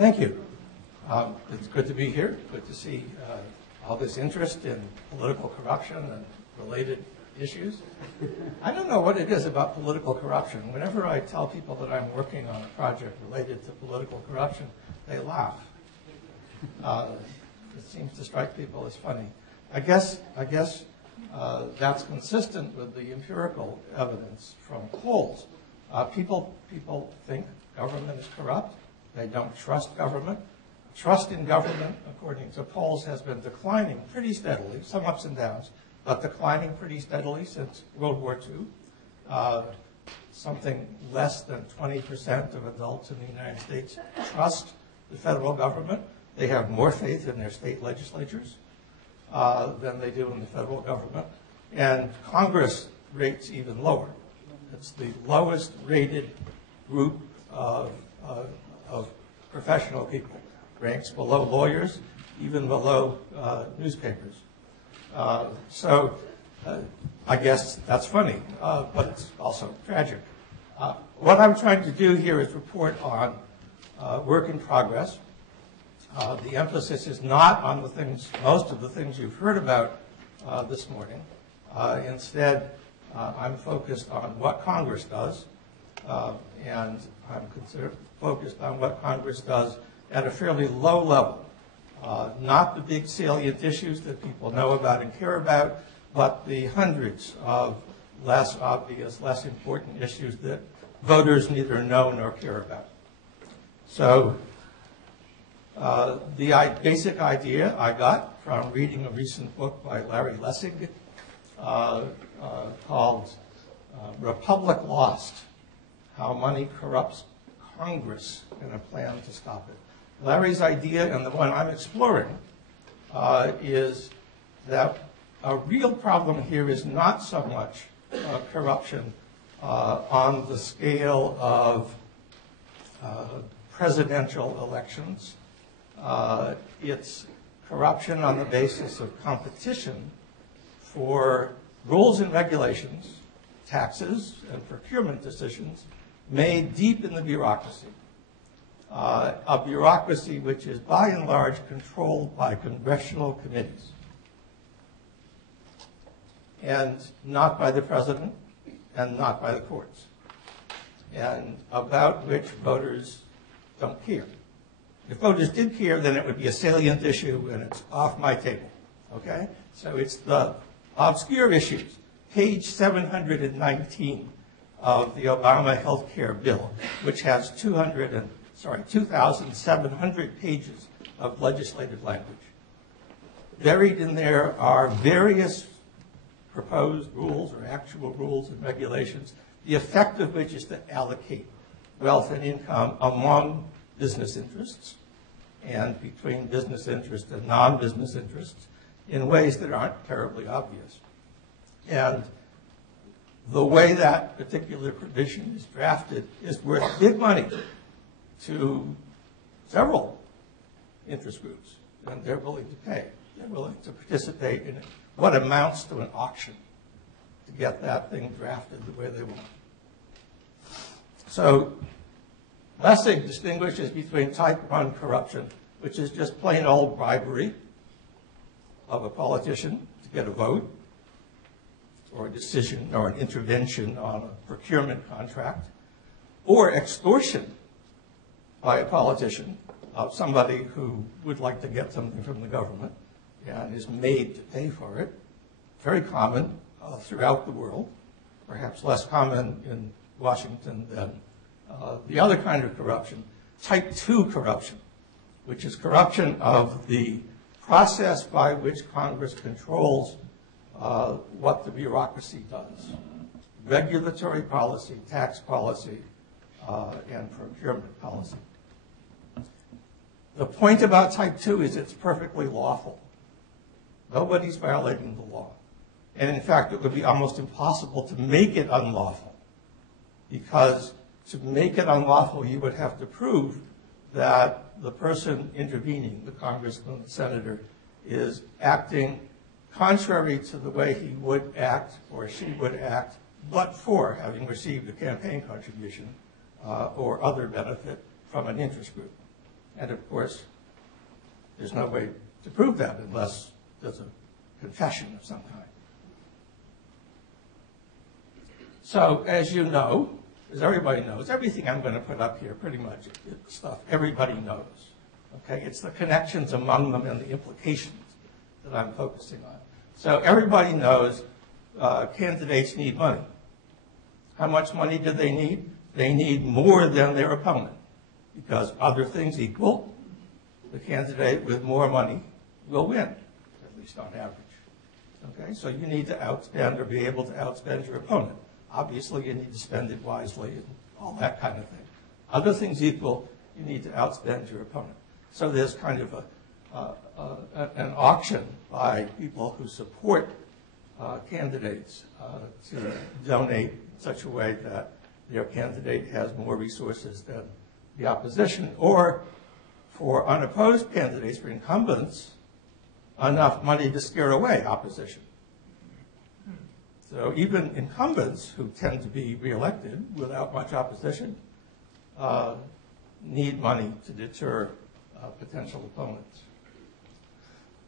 Thank you. It's good to be here. Good to see all this interest in political corruption and related issues. I don't know what it is about political corruption. Whenever I tell people that I'm working on a project related to political corruption, they laugh. It seems to strike people as funny. I guess that's consistent with the empirical evidence from polls. People think government is corrupt. They don't trust government. Trust in government, according to polls, has been declining pretty steadily, some ups and downs, but declining pretty steadily since World War II. Something less than 20% of adults in the United States trust the federal government. They have more faith in their state legislatures than they do in the federal government. And Congress rates even lower. It's the lowest rated group of professional people. Ranks below lawyers, even below newspapers. So I guess that's funny, but it's also tragic. What I'm trying to do here is report on work in progress. The emphasis is not on the things, most of the things you've heard about this morning. Instead, I'm focused on what Congress does, and I'm focused on what Congress does at a fairly low level. Not the big salient issues that people know about and care about, but the hundreds of less obvious, less important issues that voters neither know nor care about. So the basic idea I got from reading a recent book by Larry Lessig called Republic Lost: How Money Corrupts Congress and a Plan to Stop It. Larry's idea, and the one I'm exploring, is that a real problem here is not so much corruption on the scale of presidential elections. It's corruption on the basis of competition for rules and regulations, taxes, and procurement decisions made deep in the bureaucracy. A bureaucracy which is by and large controlled by congressional committees and not by the president and not by the courts, and about which voters don't care. If voters did care, then it would be a salient issue and it's off my table, okay? So it's the obscure issues. Page 719 of the Obama health care bill, which has 2,700 pages of legislative language. Buried in there are various proposed rules or actual rules and regulations, the effect of which is to allocate wealth and income among business interests and between business interests and non-business interests in ways that aren't terribly obvious. And the way that particular provision is drafted is worth big money to several interest groups, and they're willing to pay. They're willing to participate in what amounts to an auction to get that thing drafted the way they want. So Lessig distinguishes between type 1 corruption, which is just plain old bribery of a politician to get a vote, or a decision, or an intervention on a procurement contract, or extortion by a politician of somebody who would like to get something from the government and is made to pay for it. Very common throughout the world, perhaps less common in Washington than the other kind of corruption, type 2 corruption, which is corruption of the process by which Congress controls what the bureaucracy does. Regulatory policy, tax policy, and procurement policy. The point about type 2 is it's perfectly lawful. Nobody's violating the law. And in fact, it would be almost impossible to make it unlawful, because to make it unlawful, you would have to prove that the person intervening, the congressman, the senator, is acting contrary to the way he would act or she would act, but for having received a campaign contribution or other benefit from an interest group. And of course, there's no way to prove that unless there's a confession of some kind. So, as you know, as everybody knows, everything I'm going to put up here pretty much is stuff everybody knows. Okay? It's the connections among them and the implications that I'm focusing on. So everybody knows candidates need money. How much money do they need? They need more than their opponent, because other things equal, the candidate with more money will win, at least on average. Okay? So you need to outspend or be able to outspend your opponent. An you need to spend it wisely and all that kind of thing. Other things equal, you need to outspend your opponent. So there's kind of an auction by people who support candidates to donate in such a way that their candidate has more resources than the opposition, or for unopposed candidates, for incumbents, enough money to scare away opposition. So even incumbents who tend to be reelected without much opposition need money to deter potential opponents.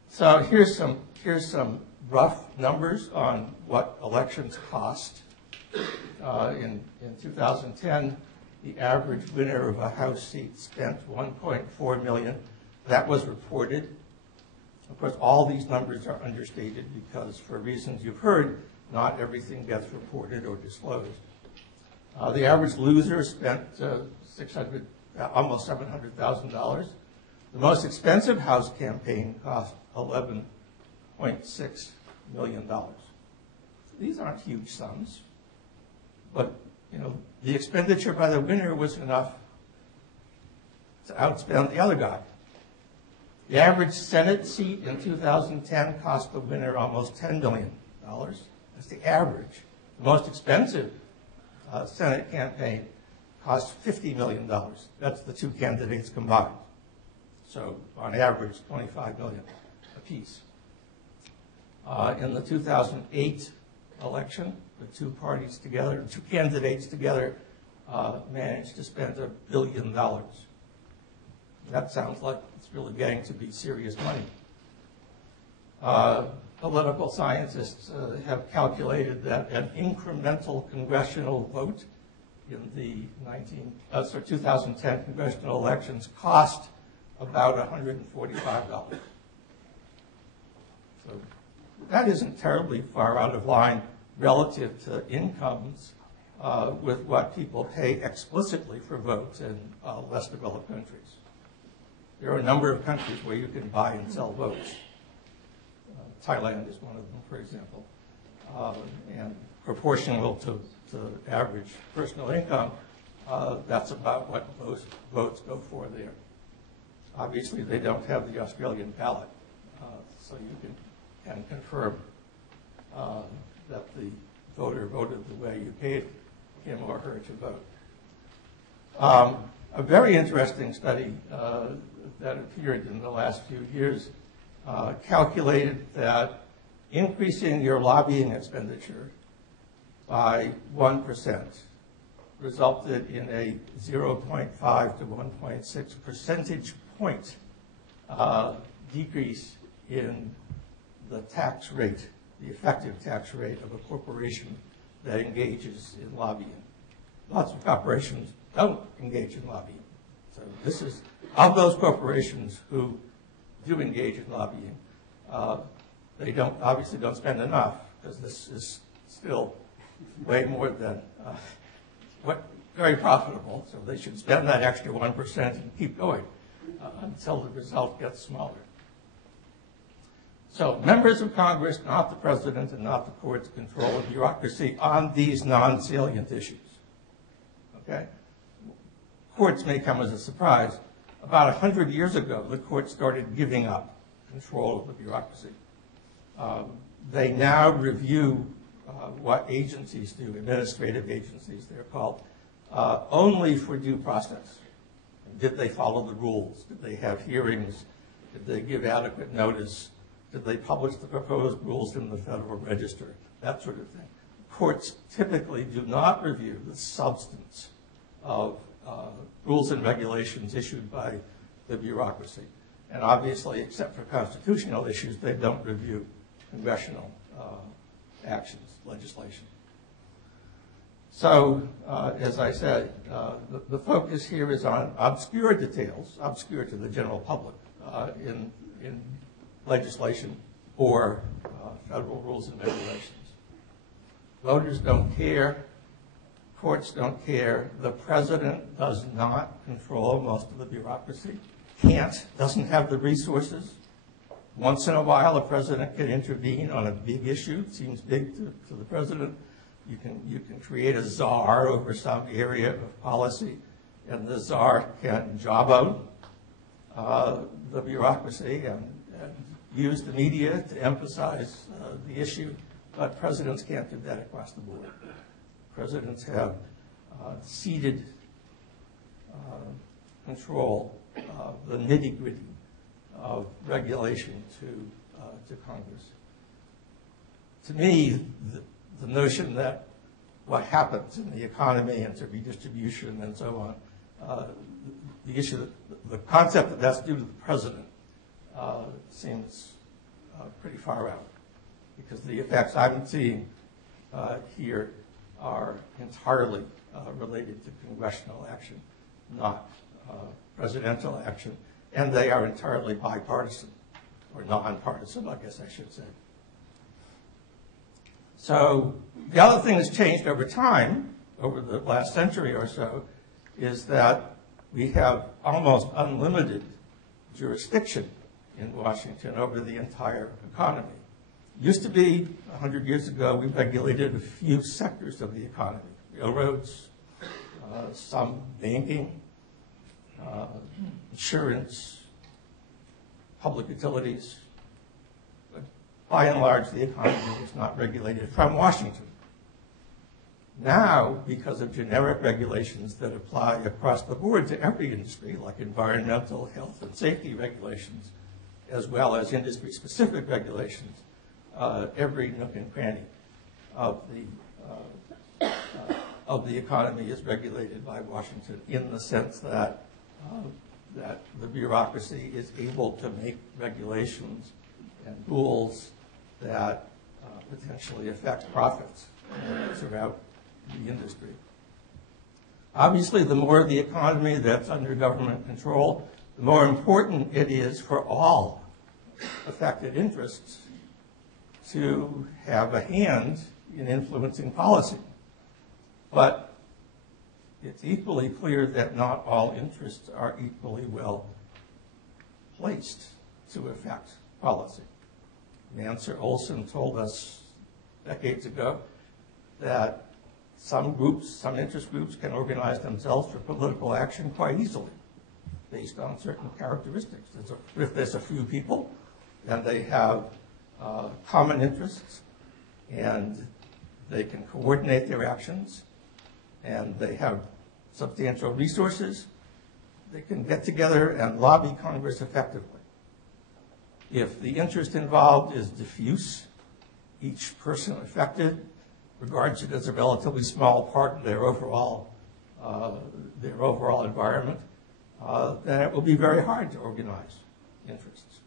So here's some rough numbers on what elections cost. In 2010, the average winner of a House seat spent $1.4 million. That was reported. Of course, all these numbers are understated because, for reasons you've heard, not everything gets reported or disclosed. The average loser spent almost $700,000. The most expensive House campaign cost $11.6 million. These aren't huge sums, but the expenditure by the winner was enough to outspend the other guy. The average Senate seat in 2010 cost the winner almost $10 million. That's the average. The most expensive Senate campaign cost $50 million. That's the two candidates combined. So on average, $25 million apiece. In the 2008 election, the two parties together, two candidates together, managed to spend $1 billion. That sounds like it's really getting to be serious money. Political scientists have calculated that an incremental congressional vote in the 2010 congressional elections cost about $145. So that isn't terribly far out of line relative to incomes with what people pay explicitly for votes in less developed countries. There are a number of countries where you can buy and sell votes. Thailand is one of them, for example. And proportional to average personal income, that's about what most votes go for there. Obviously, they don't have the Australian ballot, so you can confirm that the voter voted the way you paid him or her to vote. A very interesting study that appeared in the last few years calculated that increasing your lobbying expenditure by 1% resulted in a 0.5 to 1.6 percentage point decrease in the tax rate, the effective tax rate of a corporation that engages in lobbying. Lots of corporations don't engage in lobbying. So this is, of those corporations who do engage in lobbying, they obviously don't spend enough, because this is still way more than very profitable. So they should spend that extra 1% and keep going until the result gets smaller. So members of Congress, not the president and not the courts, control the bureaucracy on these non-salient issues. Okay? Courts may come as a surprise. About 100 years ago, the courts started giving up control of the bureaucracy. They now review what agencies do, administrative agencies they're called, only for due process. Did they follow the rules? Did they have hearings? Did they give adequate notice? Did they publish the proposed rules in the Federal Register? That sort of thing. Courts typically do not review the substance of rules and regulations issued by the bureaucracy. And obviously, except for constitutional issues, they don't review congressional actions, legislation. So, as I said, the focus here is on obscure details, obscure to the general public, in legislation or federal rules and regulations. Voters don't care. Courts don't care. The president does not control most of the bureaucracy. Doesn't have the resources. Once in a while, a president can intervene on a big issue. It seems big to the president. You can create a czar over some area of policy, and the czar can job out the bureaucracy and use the media to emphasize the issue, but presidents can't do that across the board. Presidents have ceded control of the nitty-gritty of regulation to Congress. To me, the notion that what happens in the economy and to redistribution and so on, the concept that that's due to the president seems pretty far out, because the effects I'm seeing here are entirely related to congressional action, not presidential action, and they are entirely bipartisan, or nonpartisan, I guess I should say. So the other thing that's changed over time, over the last century or so, is that we have almost unlimited jurisdiction in Washington over the entire economy. It used to be, 100 years ago, we regulated a few sectors of the economy: railroads, some banking, insurance, public utilities. But by and large, the economy is not regulated from Washington. Now, because of generic regulations that apply across the board to every industry, like environmental, health, and safety regulations, as well as industry-specific regulations, every nook and cranny of the economy is regulated by Washington, in the sense that the bureaucracy is able to make regulations and rules that potentially affect profits throughout the industry. Obviously, the more of the economy that's under government control, the more important it is for all affected interests to have a hand in influencing policy. But it's equally clear that not all interests are equally well placed to affect policy. Nancy Olson told us decades ago that some interest groups can organize themselves for political action quite easily based on certain characteristics. If there's a few people and they have common interests and they can coordinate their actions and they have substantial resources, they can get together and lobby Congress effectively. If the interest involved is diffuse, each person affected regards it as a relatively small part of their overall environment, then it will be very hard to organize interests.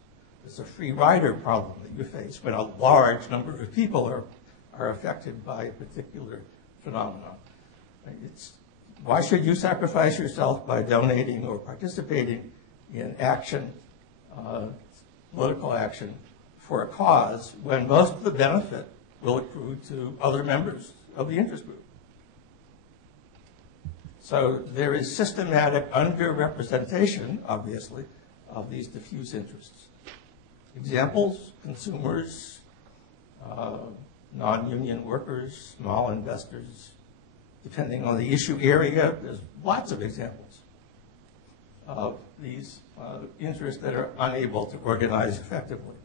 It's a free rider problem that you face when a large number of people are affected by a particular phenomenon. Why should you sacrifice yourself by donating or participating in action, political action, for a cause when most of the benefit will accrue to other members of the interest group? So there is systematic underrepresentation, obviously, of these diffuse interests. Examples: consumers, non-union workers, small investors. Depending on the issue area, there's lots of examples of these interests that are unable to organize effectively.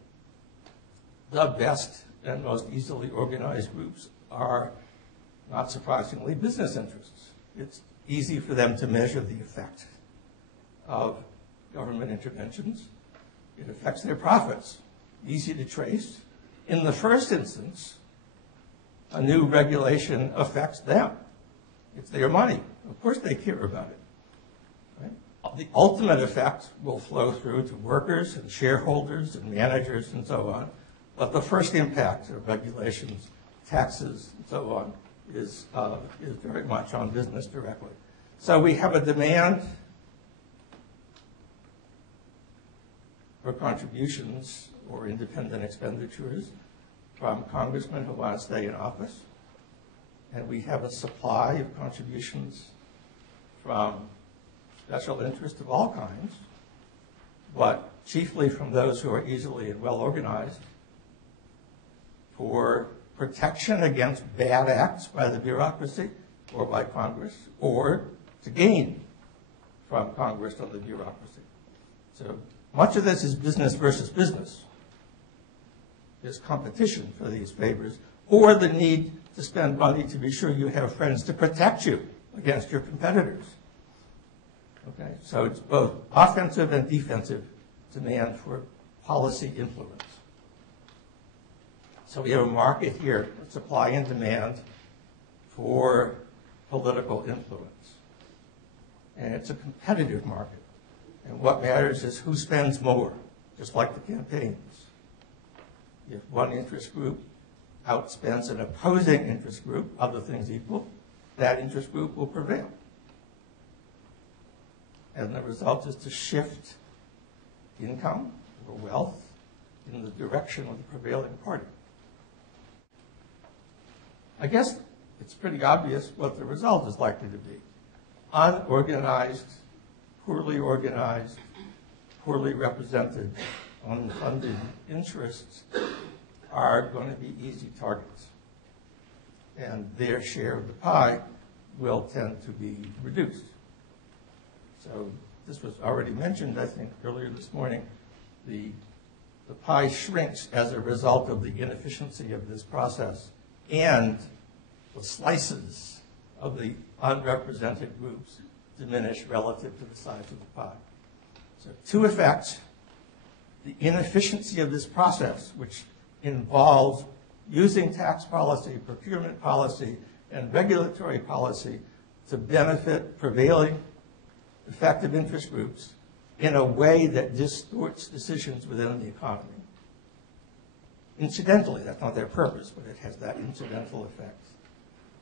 The best and most easily organized groups are, not surprisingly, business interests. It's easy for them to measure the effect of government interventions. It affects their profits, easy to trace. In the first instance, a new regulation affects them. It's their money. Of course they care about it. Right? the ultimate effect will flow through to workers and shareholders and managers and so on. But the first impact of regulations, taxes, and so on is very much on business directly. So we have a demand for contributions or independent expenditures from congressmen who want to stay in office. And we have a supply of contributions from special interests of all kinds, but chiefly from those who are easily and well organized, for protection against bad acts by the bureaucracy or by Congress, or to gain from Congress or the bureaucracy. So much of this is business versus business. There's competition for these favors, or the need to spend money to be sure you have friends to protect you against your competitors. Okay, so it's both offensive and defensive demand for policy influence. So we have a market here, supply and demand for political influence. And it's a competitive market. And what matters is who spends more, just like the campaigns. If one interest group outspends an opposing interest group, other things equal, that interest group will prevail. And the result is to shift income or wealth in the direction of the prevailing party. I guess it's pretty obvious what the result is likely to be. Unorganized, poorly organized, poorly represented, unfunded interests are going to be easy targets. And their share of the pie will tend to be reduced. So this was already mentioned, I think, earlier this morning. The pie shrinks as a result of the inefficiency of this process and the slices of the unrepresented groups diminish relative to the size of the pie. So two effects: the inefficiency of this process, which involves using tax policy, procurement policy, and regulatory policy to benefit prevailing effective interest groups in a way that distorts decisions within the economy. Incidentally, that's not their purpose, but it has that incidental effect.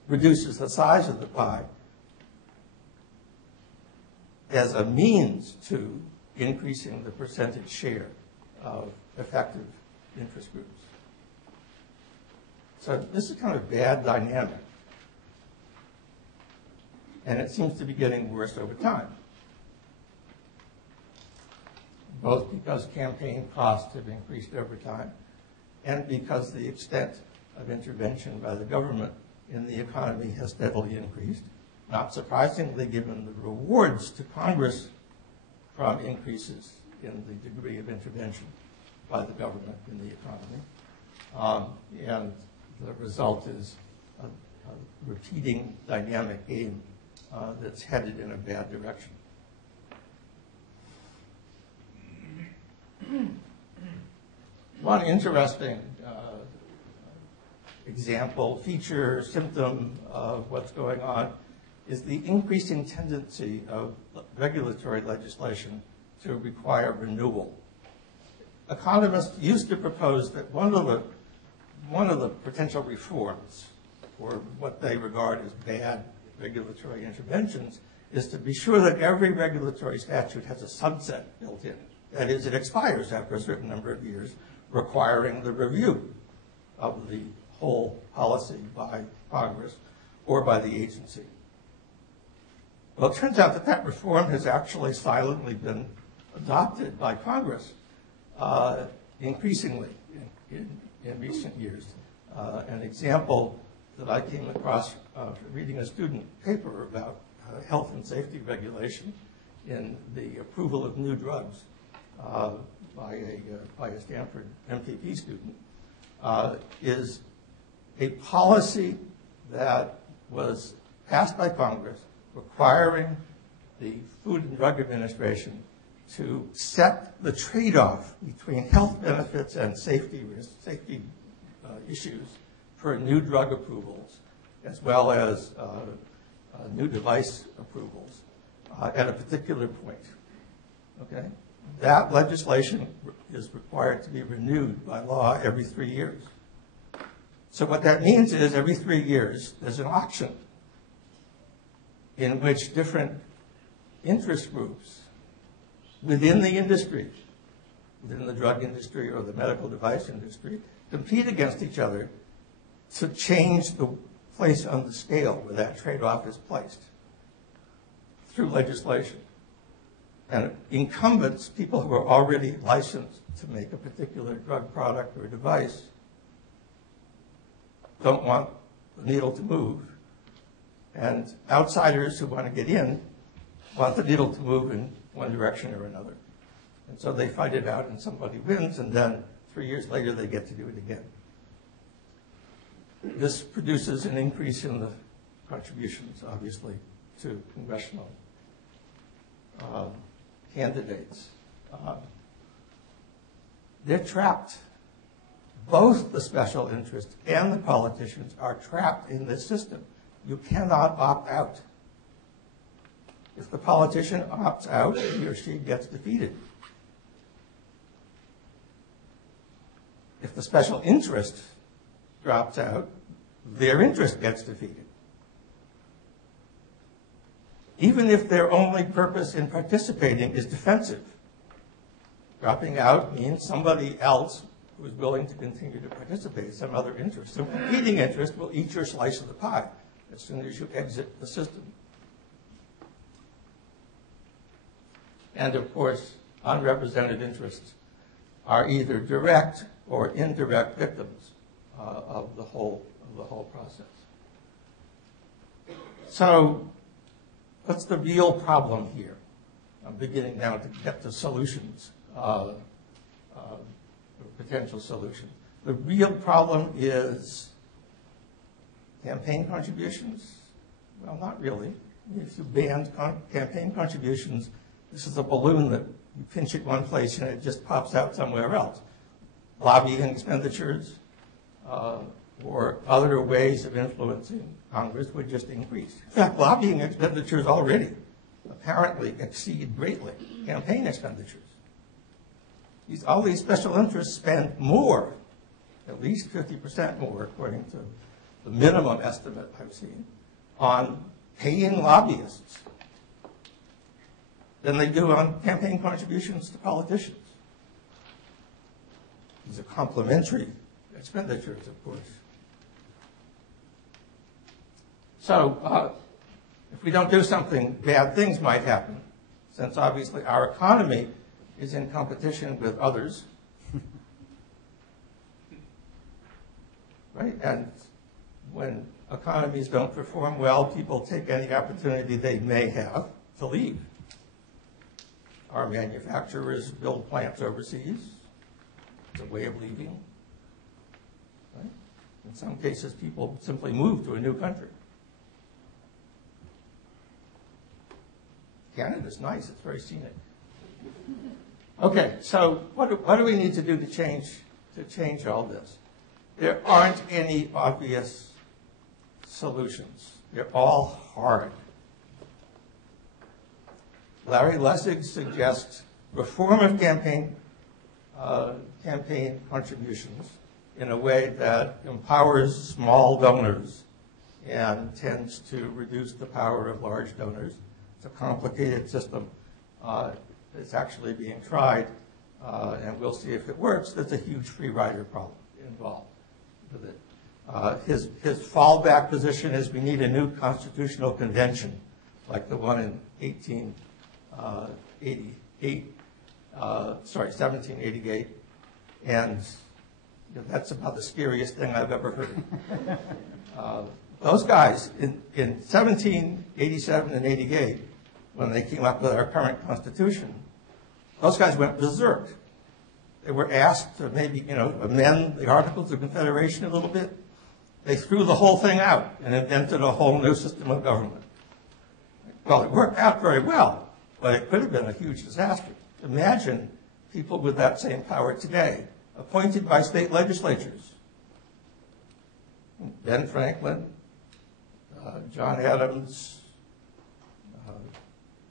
Reduces the size of the pie as a means to increasing the percentage share of effective interest groups. So this is kind of a bad dynamic. And it seems to be getting worse over time, both because campaign costs have increased over time and because the extent of intervention by the government in the economy has steadily increased, not surprisingly given the rewards to Congress from increases in the degree of intervention by the government in the economy. And the result is a repeating dynamic game that's headed in a bad direction. One interesting example, feature, symptom of what's going on is the increasing tendency of regulatory legislation to require renewal. Economists used to propose that one of the potential reforms for what they regard as bad regulatory interventions is to be sure that every regulatory statute has a sunset built in. That is, it expires after a certain number of years, requiring the review of the whole policy by Congress or by the agency. Well, it turns out that that reform has actually silently been adopted by Congress increasingly in recent years. An example that I came across reading a student paper about health and safety regulation in the approval of new drugs by a Stanford MPP student is a policy that was passed by Congress requiring the Food and Drug Administration to set the trade-off between health benefits and safety issues for new drug approvals, as well as new device approvals at a particular point. Okay? That legislation is required to be renewed by law every 3 years. So what that means is every 3 years, there's an auction in which different interest groups within the industry, within the drug industry or the medical device industry, compete against each other to change the place on the scale where that trade-off is placed through legislation. And incumbents, people who are already licensed to make a particular drug product or device, don't want the needle to move. And outsiders who want to get in want the needle to move in one direction or another. And so they fight it out and somebody wins, and then 3 years later they get to do it again. This produces an increase in the contributions, obviously, to congressional candidates. They're trapped. Both the special interests and the politicians are trapped in this system. You cannot opt out. If the politician opts out, he or she gets defeated. If the special interest drops out, their interest gets defeated. Even if their only purpose in participating is defensive. Dropping out means somebody else who is willing to continue to participate, some other interest. Some competing interest will eat your slice of the pie as soon as you exit the system. And of course, unrepresented interests are either direct or indirect victims of the whole process. So, what's the real problem here? I'm beginning now to get to solutions, potential solutions. The real problem is campaign contributions? Well, not really. If you banned campaign contributions, this is a balloon that you pinch it one place and it just pops out somewhere else. Lobbying expenditures or other ways of influencing Congress would just increase. In fact, lobbying expenditures already apparently exceed greatly campaign expenditures. All these special interests spend more, at least 50% more, according to the minimum estimate I've seen, on paying lobbyists than they do on campaign contributions to politicians. These are complementary expenditures, of course. So if we don't do something, bad things might happen, since obviously our economy is in competition with others. Right? And when economies don't perform well, people take any opportunity they may have to leave. Our manufacturers build plants overseas. It's a way of leaving. Right? In some cases, people simply move to a new country. Canada's nice. It's very scenic. Okay, so what do we need to do to change all this? There aren't any obvious solutions. They're all hard. Larry Lessig suggests reform of campaign contributions in a way that empowers small donors and tends to reduce the power of large donors. It's a complicated system. It's actually being tried, and we'll see if it works. There's a huge free rider problem involved with it. His fallback position is we need a new constitutional convention, like the one in 1788, and that's about the scariest thing I've ever heard. Those guys in 1787 and 88, when they came up with our current Constitution, those guys went berserk. They were asked to maybe, amend the Articles of Confederation a little bit. They threw the whole thing out and invented a whole new system of government. Well, it worked out very well, but it could have been a huge disaster. Imagine people with that same power today, appointed by state legislatures. Ben Franklin, John Adams,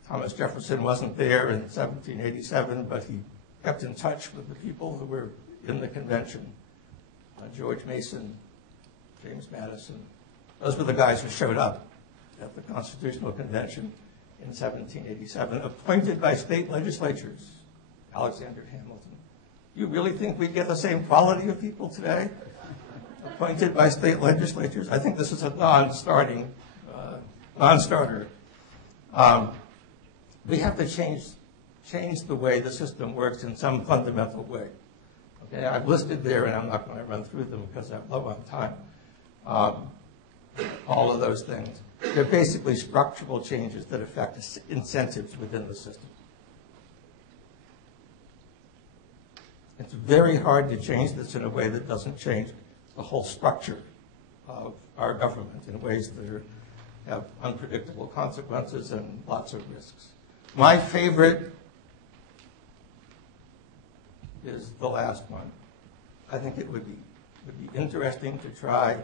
Thomas Jefferson wasn't there in 1787, but he kept in touch with the people who were in the convention. George Mason, James Madison. Those were the guys who showed up at the Constitutional Convention in 1787, appointed by state legislatures. Alexander Hamilton. You really think we get the same quality of people today? Appointed by state legislatures? I think this is a non-starter. We have to change the way the system works in some fundamental way. Okay, I've listed there, and I'm not going to run through them because I'm low on time. All of those things. They're basically structural changes that affect incentives within the system. It's very hard to change this in a way that doesn't change the whole structure of our government in ways that have unpredictable consequences and lots of risks. My favorite is the last one. I think it would be interesting to try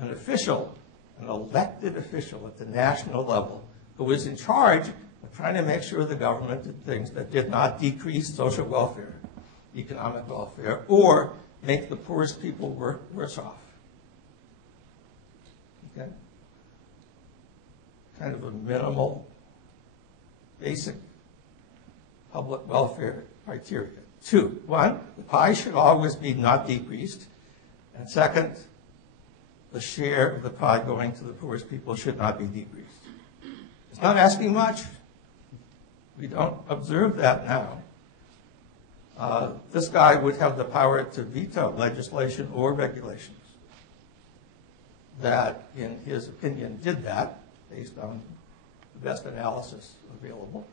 an official, an elected official at the national level who was in charge of trying to make sure the government did things that did not decrease social welfare, economic welfare, or make the poorest people worse off. Okay? Kind of a minimal, basic public welfare criteria. 2, 1, the pie should always be not decreased. And second, the share of the pie going to the poorest people should not be decreased. It's not asking much. We don't observe that now. This guy would have the power to veto legislation or regulations that, in his opinion, did that based on the best analysis available,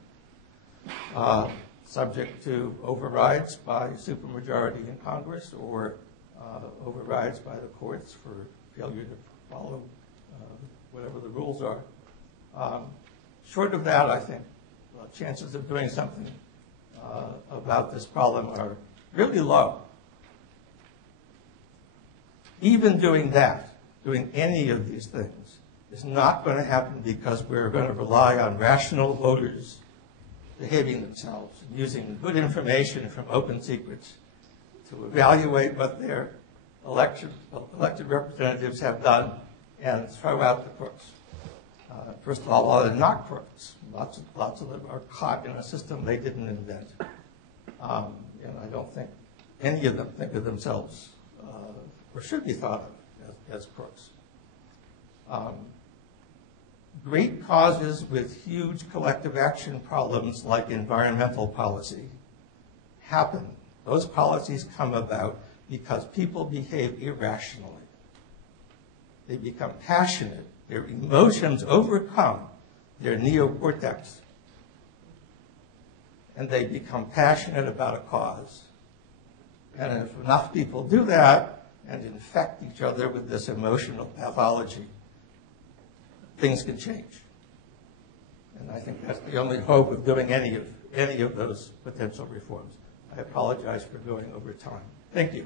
subject to overrides by supermajority in Congress or overrides by the courts for failure to follow whatever the rules are. Short of that, I think chances of doing something about this problem are really low. Even doing that, doing any of these things, is not going to happen because we're going to rely on rational voters behaving themselves and using good information from open secrets to evaluate what their elected representatives have done and throw out the crooks. First of all, a lot of them are not crooks. Lots of them are caught in a system they didn't invent. And I don't think any of them think of themselves or should be thought of as crooks. Great causes with huge collective action problems like environmental policy happen. Those policies come about because people behave irrationally. They become passionate. Their emotions overcome their neocortex. And they become passionate about a cause. And if enough people do that and infect each other with this emotional pathology, things can change. And I think that's the only hope of doing any of those potential reforms. I apologize for going over time. Thank you.